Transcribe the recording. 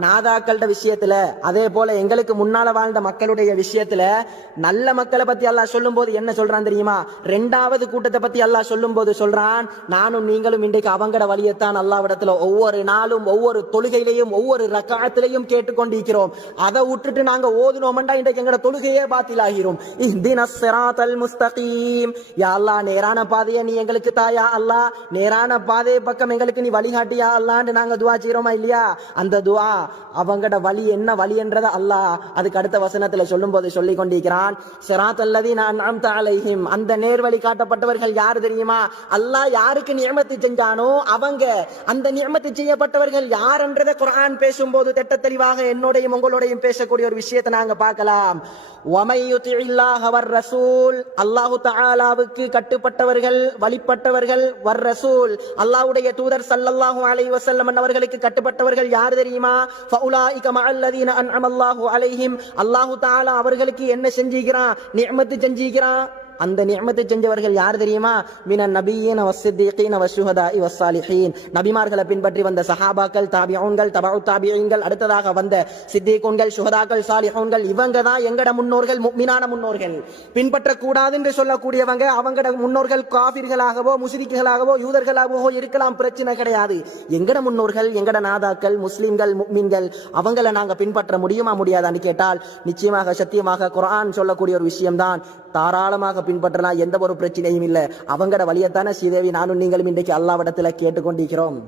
நாதாக்கள்ட விஷயத்துல அதே போல எங்களுக்கு முன்னால வாழ்ந்த மக்களுடைய விஷயத்துல நல்ல மக்களை பத்தி அல்லாஹ் சொல்லும் போது என்ன சொல்றான் தெரியுமா? ரெண்டாவது கூட்டத்தை பத்தி அல்லாஹ் சொல்லும் போது சொல்றான் நானும் நீங்களும் இன்றைக்கு அவங்கட வழியத்தான் அல்லாவிடத்துல ஒவ்வொரு நாளும் ஒவ்வொரு தொழுகையிலையும் ஒவ்வொரு ரக்காத்திலையும் கேட்டுக்கொண்டிருக்கிறோம். அதை விட்டுட்டு நாங்க ஓதுனோம்டா இன்றைக்கு எங்கட தொழுகையே பாத்திலாகிறோம். இஹ்தின முஸ்தகீம். யா அல்லாஹ் நேரான பாதையை நீ எங்களுக்கு தாயா அல்லாஹ்? நேரான பாதையை பக்கம் எங்களுக்கு நீ வழிகாட்டியா அல்லான்னு நாங்க துவா செய்யறோமா இல்லையா? அந்த துவா அவங்கட வழி என்ன வழி என்றதை அல்லாஹ் அதுக்கு அடுத்த வசனத்துல சொல்லும் போது சொல்லி கொண்டிருக்கிறான் நான் நாம் தாலைஹிம் அந்த நேர்வழி காட்டப்பட்டவர்கள் யார் தெரியுமா? அல்லாஹ் யாருக்கு நியமத்தை செஞ்சானோ அவங்க. அந்த நியமத்தை செய்யப்பட்டவர்கள் யார்ன்றதை குரான் பேசும்போது திட்ட தெளிவாக என்னோடையும் உங்களோடையும் பேசக்கூடிய ஒரு விஷயத்தை நாங்க பார்க்கலாம். அல்லாஹு தாலாவுக்கு கட்டுப்பட்டவர்கள் வழிபட்டவர்கள் வர் ரசூல். அல்லாஹுடைய தூதர் சல்லல்லாஹு அலை வசல்லம் அவர்களுக்கு கட்டுப்பட்டவர்கள் யார் தெரியுமா? ஃபஉலாயிக மஅல்லதீன அன்அமல்லாஹு அலைஹிம் அல்லாஹு தஆலா அவர்களுக்கு என்ன செஞ்சிக்கிறான் நிஅமத்து செஞ்சிக்கிறான் அந்த நியமத்தை செஞ்சவர்கள் யார் தெரியுமா? மின நபியின் வசித்தீன் வசுஹதாய் வசாலிஹீன் நபிமார்களை பின்பற்றி வந்த சஹாபாக்கள் தாபியூன்கள் தபு தாபியங்கள் அடுத்ததாக வந்த சித்திகூன்கள் சுஹதாக்கள் சாலிஹூன்கள் இவங்க தான் எங்கட முன்னோர்கள் முக்மினான முன்னோர்கள். பின்பற்றக்கூடாது என்று சொல்லக்கூடியவங்க அவங்கட முன்னோர்கள் காபிர்களாகவோ முஸ்லிக்குகளாகவோ யூதர்களாகவோ இருக்கலாம் பிரச்சனை கிடையாது. எங்கட முன்னோர்கள் எங்கட நாதாக்கள் முஸ்லிம்கள் முக்மின்கள் அவங்கள நாங்க பின்பற்ற முடியுமா முடியாதான்னு கேட்டால் நிச்சயமாக சத்தியமாக குரான் சொல்லக்கூடிய ஒரு விஷயம்தான். தாராளமாக பின்பற்றலாம் எந்த ஒரு பிரச்சனையும் இல்லை. அவங்களோட வழியத்தான ஸ்ரீதேவி நானும் நீங்களும் இன்றைக்கு அல்லாவிடத்தில் கேட்டுக்கொண்டிருக்கிறோம்.